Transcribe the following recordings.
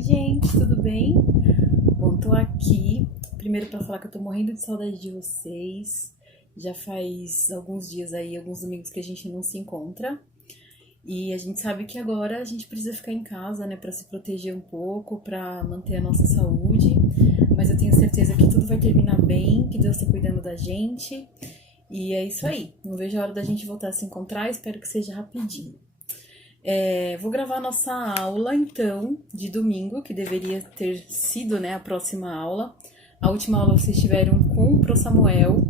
gente, tudo bem? Bom, tô aqui primeiro pra falar que eu tô morrendo de saudade de vocês. Já faz alguns dias aí, alguns domingos que a gente não se encontra. E a gente sabe que agora a gente precisa ficar em casa, né, pra se proteger um pouco, pra manter a nossa saúde. Mas eu tenho certeza que tudo vai terminar bem, que Deus tá cuidando da gente. E é isso aí. Não vejo a hora da gente voltar a se encontrar, espero que seja rapidinho. Vou gravar a nossa aula, então, de domingo, que deveria ter sido, né, a próxima aula. A última aula vocês tiveram com o Pro Samuel,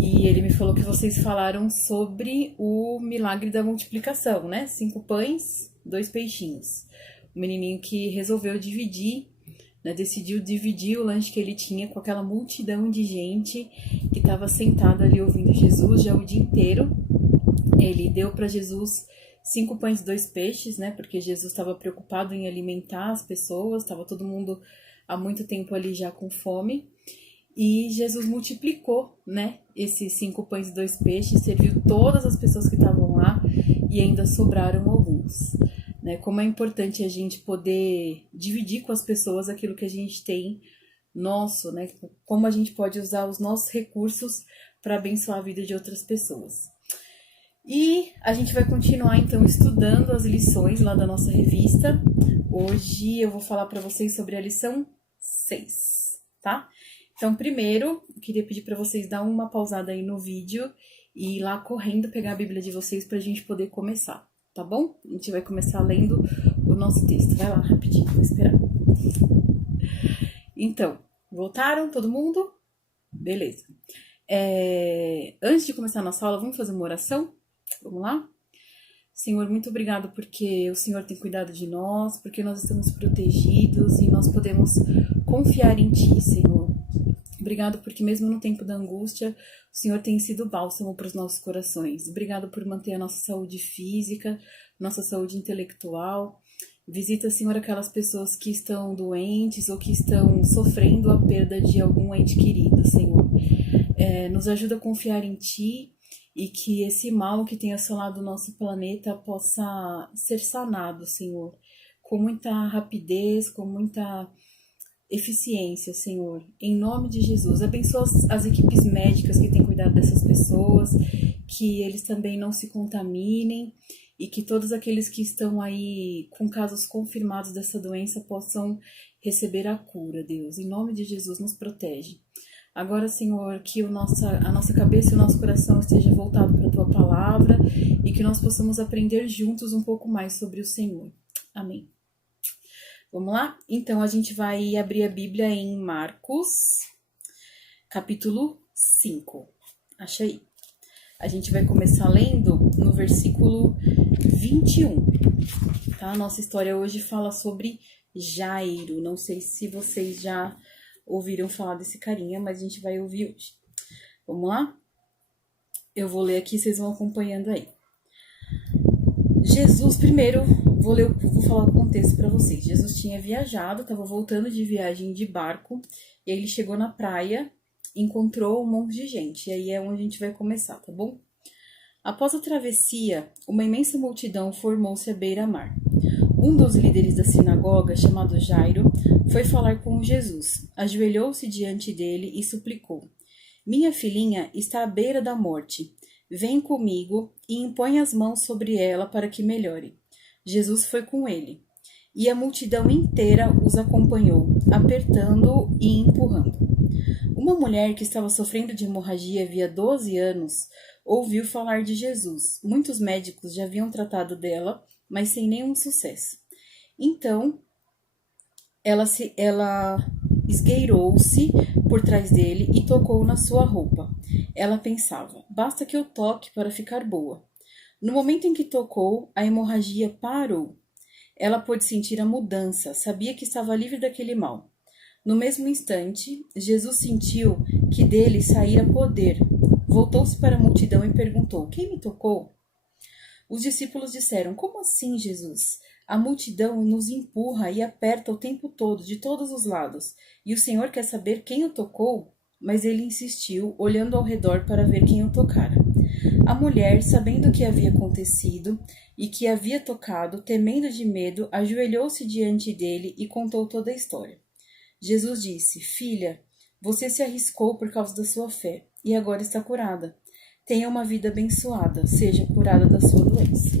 e ele me falou que vocês falaram sobre o milagre da multiplicação, né? 5 pães, 2 peixinhos. O menininho que resolveu dividir, né, decidiu dividir o lanche que ele tinha com aquela multidão de gente que estava sentada ali ouvindo Jesus já o dia inteiro. Ele deu para Jesus 5 pães e 2 peixes, né? Porque Jesus estava preocupado em alimentar as pessoas, estava todo mundo há muito tempo ali já com fome. E Jesus multiplicou, né? Esses 5 pães e 2 peixes, serviu todas as pessoas que estavam lá e ainda sobraram alguns. Né? Como é importante a gente poder dividir com as pessoas aquilo que a gente tem nosso, né? Como a gente pode usar os nossos recursos para abençoar a vida de outras pessoas. E a gente vai continuar, então, estudando as lições lá da nossa revista. Hoje eu vou falar para vocês sobre a lição 6, tá? Então, primeiro, eu queria pedir para vocês dar uma pausada aí no vídeo e ir lá correndo pegar a Bíblia de vocês para a gente poder começar, tá bom? A gente vai começar lendo o nosso texto. Vai lá, rapidinho, vou esperar. Então, voltaram todo mundo? Beleza. Antes de começar a nossa aula, vamos fazer uma oração? Vamos lá? Senhor, muito obrigado porque o Senhor tem cuidado de nós, porque nós estamos protegidos e nós podemos confiar em Ti, Senhor. Obrigado porque mesmo no tempo da angústia, o Senhor tem sido bálsamo para os nossos corações. Obrigado por manter a nossa saúde física, nossa saúde intelectual. Visita, Senhor, aquelas pessoas que estão doentes ou que estão sofrendo a perda de algum ente querido, Senhor. Nos ajuda a confiar em Ti e que esse mal que tem assolado o nosso planeta possa ser sanado, Senhor, com muita rapidez, com muita eficiência, Senhor, em nome de Jesus. Abençoa as equipes médicas que têm cuidado dessas pessoas, que eles também não se contaminem e que todos aqueles que estão aí com casos confirmados dessa doença possam receber a cura, Deus. Em nome de Jesus, nos protege. Agora, Senhor, que a nossa cabeça e o nosso coração esteja voltado para a Tua Palavra e que nós possamos aprender juntos um pouco mais sobre o Senhor. Amém. Vamos lá? Então, a gente vai abrir a Bíblia em Marcos, capítulo 5. Acha aí. A gente vai começar lendo no versículo 21. Tá? A nossa história hoje fala sobre Jairo. Não sei se vocês já ouviram falar desse carinha, mas a gente vai ouvir hoje. Vamos lá? Eu vou ler aqui, vocês vão acompanhando aí. Jesus, primeiro, vou falar o contexto para vocês. Jesus tinha viajado, estava voltando de viagem de barco, e aí ele chegou na praia, encontrou um monte de gente, e aí é onde a gente vai começar, tá bom? Após a travessia, uma imensa multidão formou-se à beira-mar. Um dos líderes da sinagoga, chamado Jairo, foi falar com Jesus, ajoelhou-se diante dele e suplicou: Minha filhinha está à beira da morte. Vem comigo e impõe as mãos sobre ela para que melhore. Jesus foi com ele, e a multidão inteira os acompanhou, apertando-o e empurrando. Uma mulher que estava sofrendo de hemorragia havia 12 anos ouviu falar de Jesus. Muitos médicos já haviam tratado dela, mas sem nenhum sucesso. Então, ela esgueirou-se por trás dele e tocou na sua roupa. Ela pensava: basta que eu toque para ficar boa. No momento em que tocou, a hemorragia parou. Ela pôde sentir a mudança, sabia que estava livre daquele mal. No mesmo instante, Jesus sentiu que dele saíra poder. Voltou-se para a multidão e perguntou: quem me tocou? Os discípulos disseram: como assim, Jesus? A multidão nos empurra e aperta o tempo todo, de todos os lados. E o Senhor quer saber quem o tocou? Mas ele insistiu, olhando ao redor para ver quem o tocara. A mulher, sabendo o que havia acontecido e que havia tocado, temendo de medo, ajoelhou-se diante dele e contou toda a história. Jesus disse: Filha, você se arriscou por causa da sua fé e agora está curada. Tenha uma vida abençoada, seja curada da sua doença.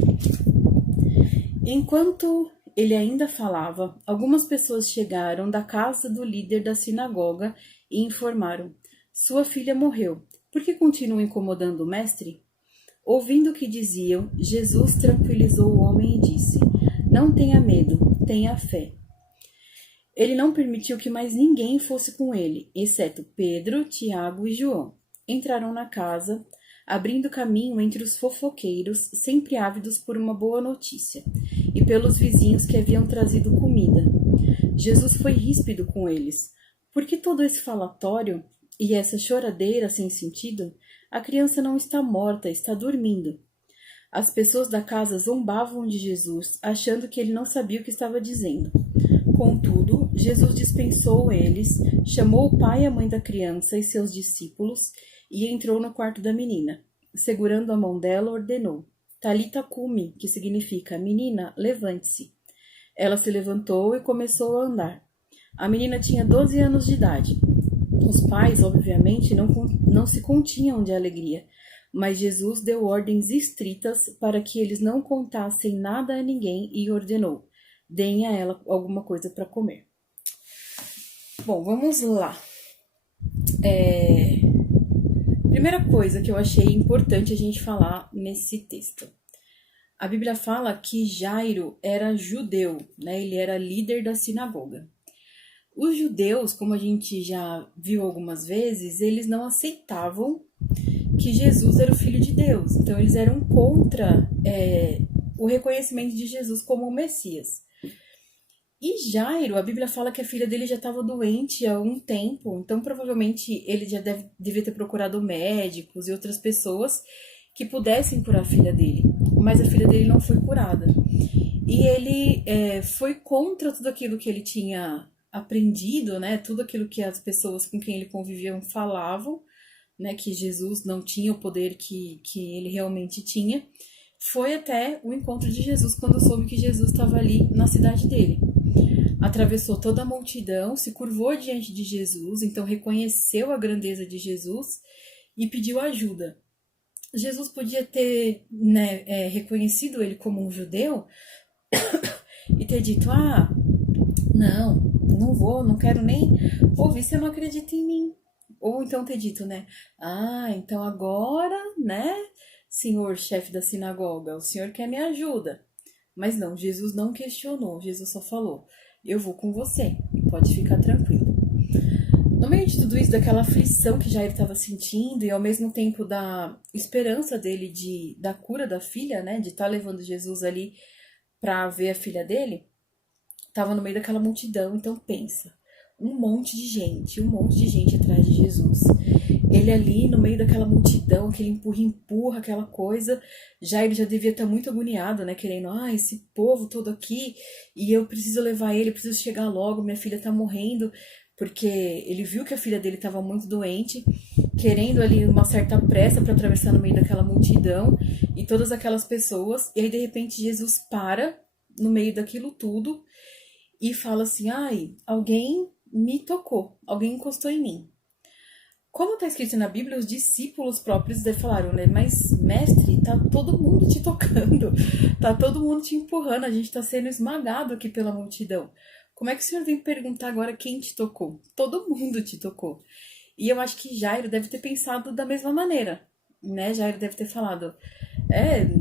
Enquanto ele ainda falava, algumas pessoas chegaram da casa do líder da sinagoga e informaram: Sua filha morreu. Por que continuam incomodando o mestre? Ouvindo o que diziam, Jesus tranquilizou o homem e disse: Não tenha medo, tenha fé. Ele não permitiu que mais ninguém fosse com ele, exceto Pedro, Tiago e João. Entraram na casa, abrindo caminho entre os fofoqueiros, sempre ávidos por uma boa notícia, e pelos vizinhos que haviam trazido comida. Jesus foi ríspido com eles. Por que todo esse falatório e essa choradeira sem sentido? A criança não está morta, está dormindo. As pessoas da casa zombavam de Jesus, achando que ele não sabia o que estava dizendo. Contudo, Jesus dispensou eles, chamou o pai e a mãe da criança e seus discípulos e entrou no quarto da menina. Segurando a mão dela, ordenou: Talita cumi, que significa: Menina, levante-se. Ela se levantou e começou a andar. A menina tinha 12 anos de idade. Os pais, obviamente, não se continham de alegria, mas Jesus deu ordens estritas para que eles não contassem nada a ninguém e ordenou: Deem a ela alguma coisa para comer. Bom, vamos lá. Primeira coisa que eu achei importante a gente falar nesse texto. A Bíblia fala que Jairo era judeu, né? Ele era líder da sinagoga. Os judeus, como a gente já viu algumas vezes, eles não aceitavam que Jesus era o Filho de Deus. Então, eles eram contra o reconhecimento de Jesus como o Messias. E Jairo, a Bíblia fala que a filha dele já estava doente há um tempo, então provavelmente ele já devia ter procurado médicos e outras pessoas que pudessem curar a filha dele, mas a filha dele não foi curada. E ele foi contra tudo aquilo que ele tinha aprendido, né? Tudo aquilo que as pessoas com quem ele convivia falavam, né? Que Jesus não tinha o poder que ele realmente tinha. Foi até o encontro de Jesus quando soube que Jesus estava ali na cidade dele. Atravessou toda a multidão, se curvou diante de Jesus, então reconheceu a grandeza de Jesus e pediu ajuda. Jesus podia ter reconhecido ele como um judeu e ter dito: não vou, não quero nem ouvir, você não acredita em mim. Ou então ter dito, então agora, senhor chefe da sinagoga, o senhor quer minha ajuda. Mas não, Jesus não questionou, Jesus só falou: eu vou com você, pode ficar tranquilo. No meio de tudo isso, daquela aflição que Jairo estava sentindo e ao mesmo tempo da esperança dele da cura da filha, de estar levando Jesus ali para ver a filha dele, estava no meio daquela multidão. Então pensa, um monte de gente atrás de Jesus. Ele ali no meio daquela multidão, aquele empurra, aquela coisa. Jairo já devia estar muito agoniado, querendo, esse povo todo aqui, e eu preciso levar ele, preciso chegar logo, minha filha tá morrendo, porque ele viu que a filha dele estava muito doente, querendo ali uma certa pressa para atravessar no meio daquela multidão, e todas aquelas pessoas, e aí de repente Jesus para no meio daquilo tudo, e fala assim: alguém me tocou, alguém encostou em mim. Como está escrito na Bíblia, os discípulos próprios falaram, mas mestre, tá todo mundo te tocando, tá todo mundo te empurrando, a gente tá sendo esmagado aqui pela multidão. Como é que o senhor vem perguntar agora quem te tocou? Todo mundo te tocou. E eu acho que Jairo deve ter pensado da mesma maneira, Jairo deve ter falado: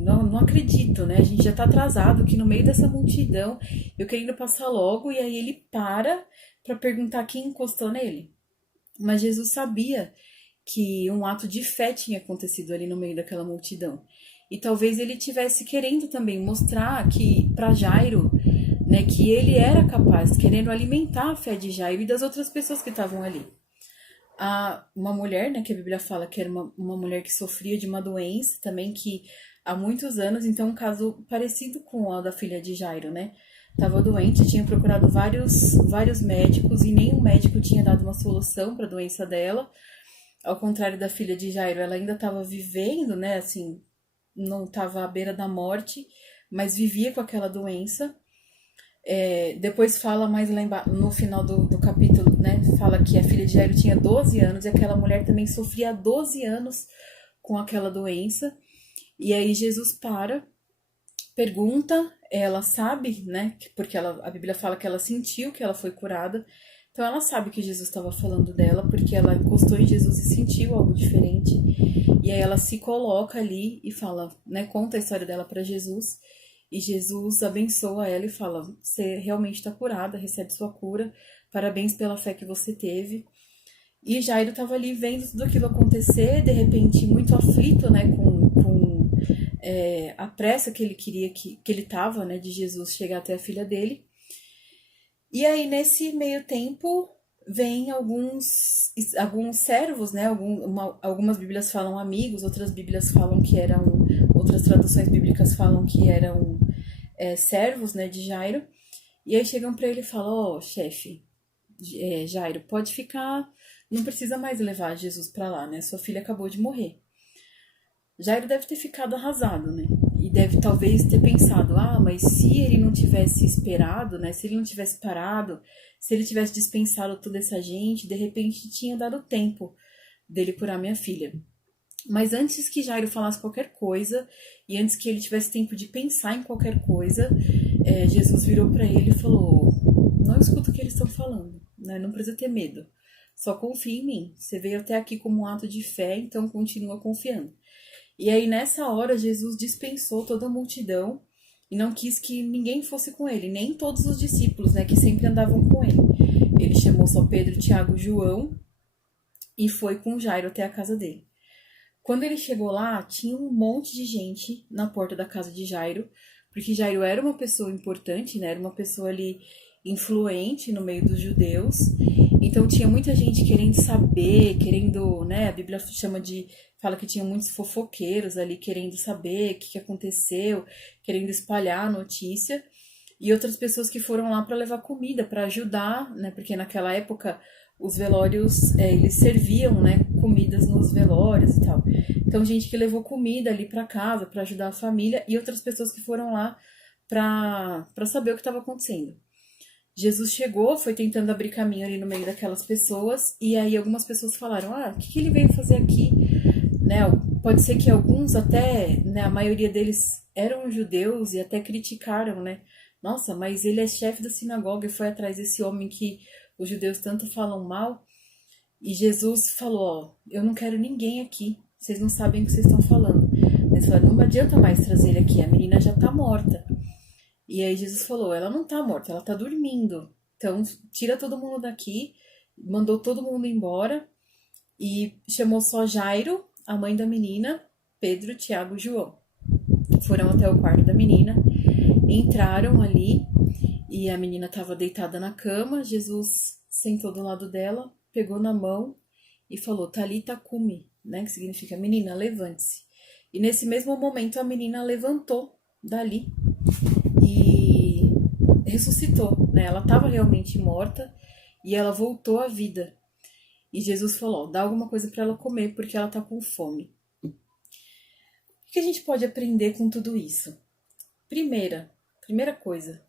não acredito, a gente já tá atrasado aqui no meio dessa multidão, eu querendo passar logo, e aí ele para perguntar quem encostou nele. Mas Jesus sabia que um ato de fé tinha acontecido ali no meio daquela multidão. E talvez ele tivesse querendo também mostrar que para Jairo, que ele era capaz, querendo alimentar a fé de Jairo e das outras pessoas que estavam ali. Uma mulher, que a Bíblia fala que era uma mulher que sofria de uma doença também, que há muitos anos, então um caso parecido com o da filha de Jairo, estava doente, tinha procurado vários médicos e nenhum médico tinha dado uma solução para a doença dela. ao contrário da filha de Jairo, ela ainda estava vivendo, né, assim, não estava à beira da morte, mas vivia com aquela doença. Depois fala mais lá no final do capítulo, né, fala que a filha de Jairo tinha 12 anos e aquela mulher também sofria há 12 anos com aquela doença. E aí Jesus pergunta, ela sabe, né? Porque a Bíblia fala que ela sentiu que ela foi curada. Então ela sabe que Jesus estava falando dela, porque ela encostou em Jesus e sentiu algo diferente. E aí ela se coloca ali e fala, né? Conta a história dela para Jesus. E Jesus abençoa ela e fala: você realmente está curada, recebe sua cura. Parabéns pela fé que você teve. E Jairo estava ali vendo tudo aquilo acontecer, de repente muito aflito, né, com a pressa que ele queria que ele estava, né, de Jesus chegar até a filha dele. E aí nesse meio tempo vem alguns servos, né, algumas Bíblias falam amigos, outras Bíblias falam que eram, outras traduções bíblicas falam que eram servos, né, de Jairo. E aí chegam para ele e falam: ó, chefe, Jairo, pode ficar, não precisa mais levar Jesus para lá, né? Sua filha acabou de morrer. Jairo deve ter ficado arrasado, né? E deve talvez ter pensado: ah, mas se ele não tivesse esperado, né? Se ele não tivesse parado, se ele tivesse dispensado toda essa gente, de repente tinha dado tempo dele curar minha filha. Mas antes que Jairo falasse qualquer coisa e antes que ele tivesse tempo de pensar em qualquer coisa, Jesus virou para ele e falou: não escuta o que eles estão falando, né? Não precisa ter medo. Só confia em mim. Você veio até aqui como um ato de fé, então continua confiando. E aí nessa hora Jesus dispensou toda a multidão e não quis que ninguém fosse com ele, nem todos os discípulos, né, que sempre andavam com ele. Ele chamou só Pedro, Tiago e João e foi com Jairo até a casa dele. Quando ele chegou lá, tinha um monte de gente na porta da casa de Jairo, porque Jairo era uma pessoa importante, né? Era uma pessoa ali influente no meio dos judeus. Então tinha muita gente querendo saber, querendo, né? A Bíblia fala que tinha muitos fofoqueiros ali querendo saber o que aconteceu, querendo espalhar a notícia. E outras pessoas que foram lá para levar comida, para ajudar, né? Porque naquela época os velórios, eles serviam, né, comidas nos velórios e tal. Então, gente que levou comida ali para casa para ajudar a família e outras pessoas que foram lá para saber o que estava acontecendo. Jesus chegou, foi tentando abrir caminho ali no meio daquelas pessoas e aí algumas pessoas falaram: ah, o que ele veio fazer aqui? Né? Pode ser que alguns até, né, a maioria deles eram judeus e até criticaram, né? Nossa, mas ele é chefe da sinagoga e foi atrás desse homem que os judeus tanto falam mal. E Jesus falou: ó, eu não quero ninguém aqui, vocês não sabem o que vocês estão falando. Eles falaram: não adianta mais trazer ele aqui, a menina já tá morta. E aí Jesus falou: ela não tá morta, ela tá dormindo. Então tira todo mundo daqui, mandou todo mundo embora e chamou só Jairo, a mãe da menina, Pedro, Tiago e João. Foram até o quarto da menina, entraram ali e a menina estava deitada na cama. Jesus sentou do lado dela, pegou na mão e falou: Talita cumi, né? Que significa: menina, levante-se. E nesse mesmo momento a menina levantou dali e ressuscitou, né? Ela estava realmente morta e ela voltou à vida. E Jesus falou: dá alguma coisa para ela comer porque ela está com fome. O que a gente pode aprender com tudo isso? Primeira coisa,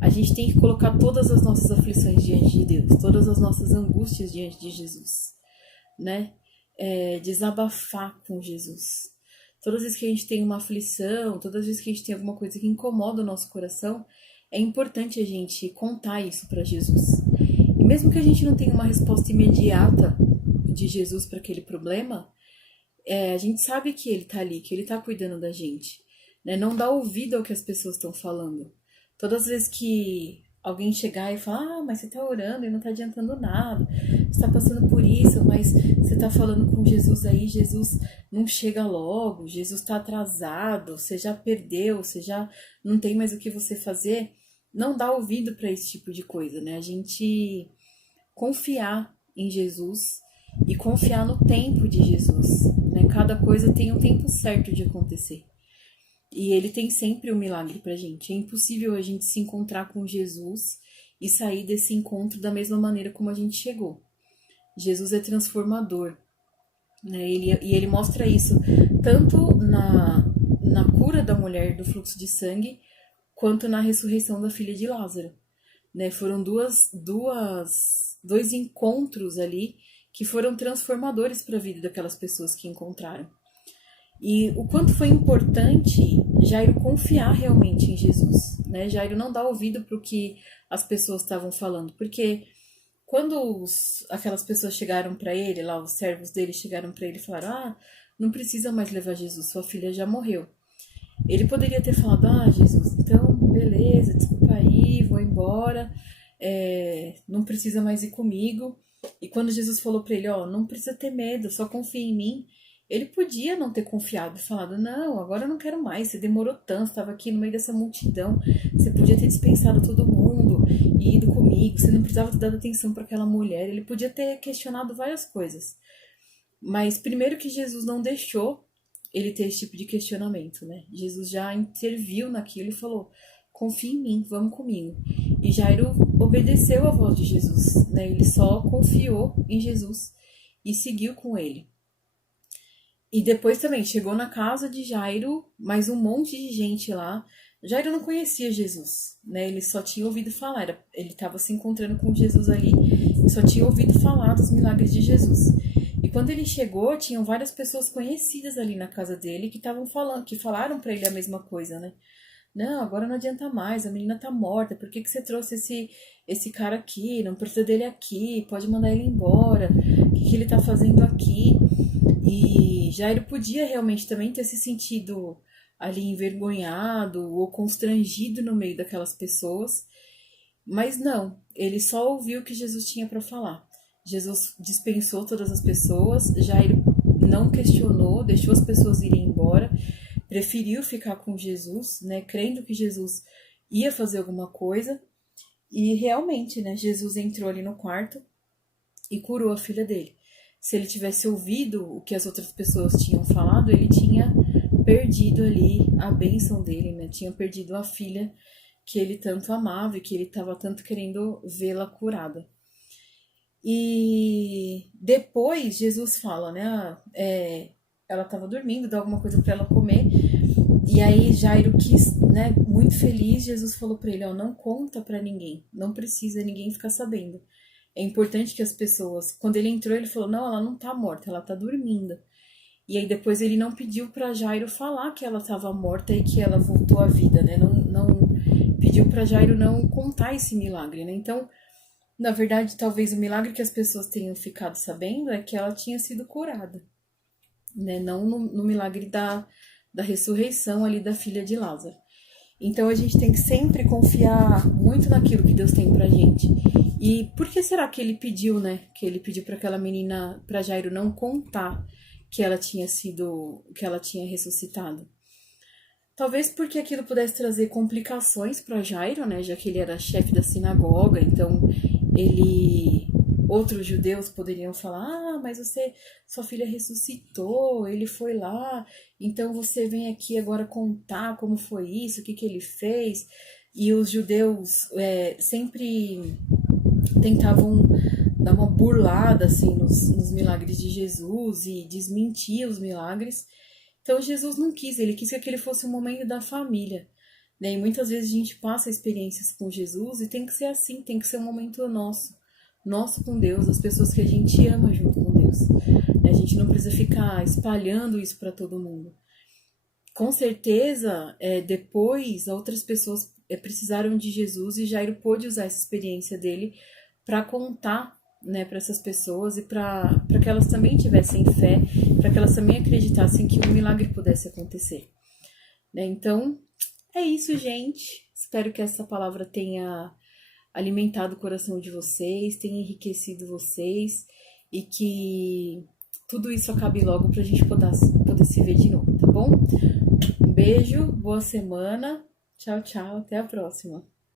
a gente tem que colocar todas as nossas aflições diante de Deus, todas as nossas angústias diante de Jesus, né? Desabafar com Jesus. Todas as vezes que a gente tem uma aflição, todas as vezes que a gente tem alguma coisa que incomoda o nosso coração, é importante a gente contar isso para Jesus. E mesmo que a gente não tenha uma resposta imediata de Jesus para aquele problema, a gente sabe que ele tá ali, que ele tá cuidando da gente, né? Não dá ouvido ao que as pessoas estão falando. Todas as vezes que alguém chegar e falar: ah, mas você tá orando e não tá adiantando nada, você tá passando por isso, mas você tá falando com Jesus aí, Jesus não chega logo, Jesus tá atrasado, você já perdeu, você já não tem mais o que você fazer. Não dá ouvido para esse tipo de coisa, né? A gente confiar em Jesus e confiar no tempo de Jesus, né? Cada coisa tem um tempo certo de acontecer. E ele tem sempre um milagre pra gente. É impossível a gente se encontrar com Jesus e sair desse encontro da mesma maneira como a gente chegou. Jesus é transformador. né? E ele mostra isso tanto na cura da mulher do fluxo de sangue, quanto na ressurreição da filha de Lázaro, né? Foram dois encontros ali que foram transformadores para a vida daquelas pessoas que encontraram. E o quanto foi importante Jairo confiar realmente em Jesus, né? Jairo não dá ouvido para o que as pessoas estavam falando, porque quando aquelas pessoas chegaram para ele, lá os servos dele chegaram para ele e falaram: ah, não precisa mais levar Jesus, sua filha já morreu. Ele poderia ter falado: ah, Jesus, então beleza, desculpa aí, vou embora, não precisa mais ir comigo. E quando Jesus falou para ele: ó, não precisa ter medo, só confia em mim, ele podia não ter confiado e falado: não, agora eu não quero mais, você demorou tanto, estava aqui no meio dessa multidão, você podia ter dispensado todo mundo e ido comigo, você não precisava ter dado atenção para aquela mulher. Ele podia ter questionado várias coisas. Mas primeiro que Jesus não deixou ele ter esse tipo de questionamento, né? Jesus já interviu naquilo e falou: confia em mim, vamos comigo. E Jairo obedeceu a voz de Jesus, né? Ele só confiou em Jesus e seguiu com ele. E depois também chegou na casa de Jairo, mais um monte de gente lá. Jairo não conhecia Jesus, né? Ele só tinha ouvido falar, ele estava se encontrando com Jesus ali e só tinha ouvido falar dos milagres de Jesus. E quando ele chegou, tinham várias pessoas conhecidas ali na casa dele que estavam falando, que falaram para ele a mesma coisa, né? Não, agora não adianta mais, a menina tá morta, por que você trouxe esse cara aqui? Não precisa dele aqui, pode mandar ele embora, o que ele tá fazendo aqui? E Jairo podia realmente também ter se sentido ali envergonhado ou constrangido no meio daquelas pessoas, mas não, ele só ouviu o que Jesus tinha para falar. Jesus dispensou todas as pessoas, Jairo não questionou, deixou as pessoas irem embora, preferiu ficar com Jesus, né, crendo que Jesus ia fazer alguma coisa. E realmente, né, Jesus entrou ali no quarto e curou a filha dele. Se ele tivesse ouvido o que as outras pessoas tinham falado, ele tinha perdido ali a bênção dele, né? Tinha perdido a filha que ele tanto amava e que ele estava tanto querendo vê-la curada. E depois Jesus fala, né? Ela estava dormindo, dá alguma coisa para ela comer. E aí Jairo quis, né? Muito feliz, Jesus falou para ele: ó, não conta para ninguém, não precisa ninguém ficar sabendo. É importante que as pessoas... Quando ele entrou, ele falou: não, ela não tá morta, ela tá dormindo. E aí depois ele não pediu para Jairo falar que ela estava morta e que ela voltou à vida, né? Não pediu para Jairo não contar esse milagre, né? Então, na verdade, talvez o milagre que as pessoas tenham ficado sabendo é que ela tinha sido curada, né? Não no milagre da ressurreição ali da filha de Lázaro. Então a gente tem que sempre confiar muito naquilo que Deus tem pra gente. E por que será que ele pediu, né? Que ele pediu para aquela menina, para Jairo não contar que ela tinha ressuscitado? Talvez porque aquilo pudesse trazer complicações para Jairo, né? Já que ele era chefe da sinagoga, então outros judeus poderiam falar: ah, mas sua filha ressuscitou, ele foi lá, então você vem aqui agora contar como foi isso, o que ele fez. E os judeus sempre tentavam dar uma burlada assim nos milagres de Jesus e desmentir os milagres. Então Jesus não quis, ele quis que aquele fosse um momento da família, né? E muitas vezes a gente passa experiências com Jesus e tem que ser assim, tem que ser um momento nosso com Deus, as pessoas que a gente ama junto com Deus. A gente não precisa ficar espalhando isso para todo mundo. Com certeza, depois outras pessoas precisaram de Jesus e Jairo pôde usar essa experiência dele para contar, né, para essas pessoas e para que elas também tivessem fé, para que elas também acreditassem que um milagre pudesse acontecer, né? Então, é isso, gente. Espero que essa palavra tenha alimentado o coração de vocês, tenha enriquecido vocês e que tudo isso acabe logo para a gente poder se ver de novo, tá bom? Um beijo, boa semana, tchau, tchau, até a próxima.